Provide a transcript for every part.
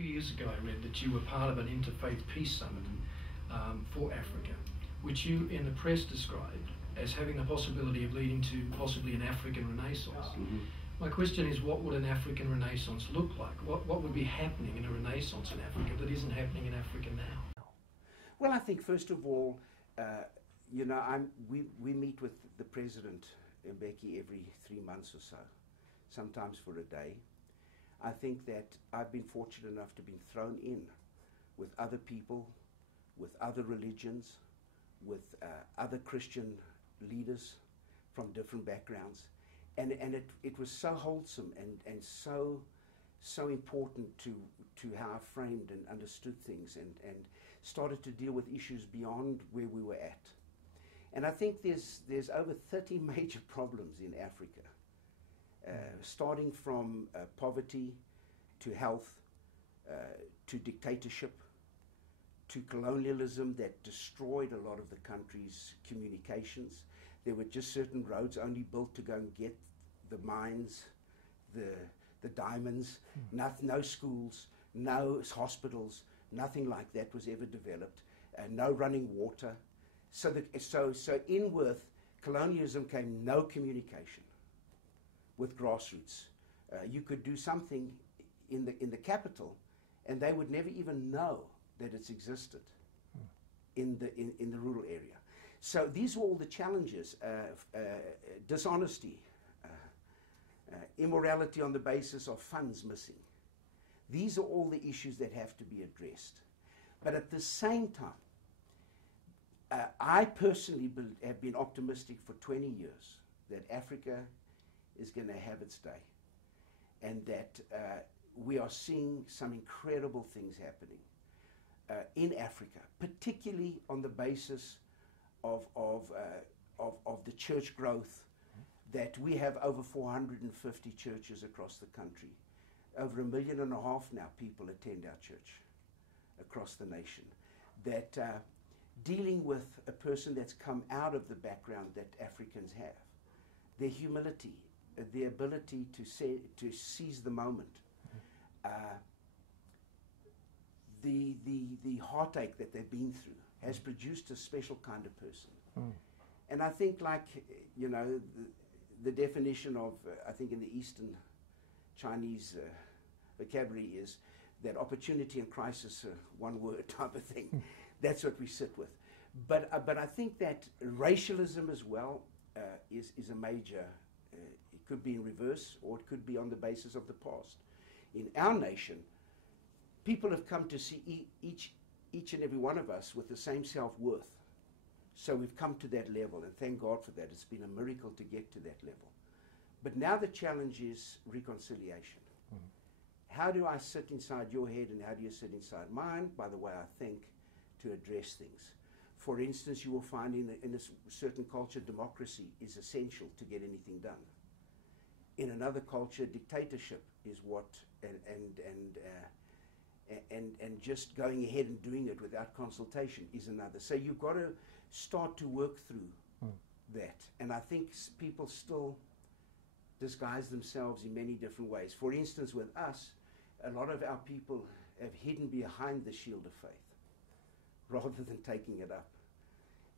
few years ago I read that you were part of an interfaith peace summit for Africa, which you in the press described as having the possibility of leading to possibly an African Renaissance. Mm-hmm. My question is, what would an African Renaissance look like? What would be happening in a Renaissance in Africa that isn't happening in Africa now? Well, I think first of all, you know, we meet with the President Mbeki every 3 months or so, sometimes for a day. I think that I've been fortunate enough to be thrown in with other people, with other religions, with other Christian leaders from different backgrounds. And it was so wholesome and so important to how I framed and understood things and started to deal with issues beyond where we were at. And I think there's over 30 major problems in Africa, starting from poverty to health, to dictatorship, to colonialism that destroyed a lot of the country's communications. There were just certain roads only built to go and get the mines, the diamonds, no schools, no hospitals, nothing like that was ever developed, no running water. So in with colonialism came no communication with grassroots. You could do something in the capital and they would never even know that it's existed in the rural area. So these were all the challenges, dishonesty, immorality on the basis of funds missing. These are all the issues that have to be addressed. But at the same time, I personally have been optimistic for 20 years that Africa is going to have its day and that we are seeing some incredible things happening in Africa, particularly on the basis of the church growth, that we have over 450 churches across the country. Over 1.5 million now people attend our church across the nation. That dealing with a person that's come out of the background that Africans have, their humility, their ability to seize the moment, the heartache that they've been through has produced a special kind of person. And I think, like, you know, the definition of, I think in the Eastern Chinese vocabulary is that opportunity and crisis are one word type of thing. That's what we sit with. But I think that racialism as well is a major, it could be in reverse or it could be on the basis of the past. In our nation, people have come to see each and every one of us with the same self-worth. So we've come to that level, and thank God for that. It's been a miracle to get to that level. But now the challenge is reconciliation. How do I sit inside your head and how do you sit inside mine? By the way I think, to address things. For instance, you will find in a certain culture, democracy is essential to get anything done. In another culture, dictatorship is what, and just going ahead and doing it without consultation is another. So you've got to start to work through that. And I think people still disguise themselves in many different ways. For instance, with us, a lot of our people have hidden behind the shield of faith rather than taking it up.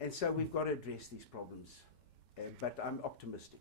And so we've got to address these problems. But I'm optimistic.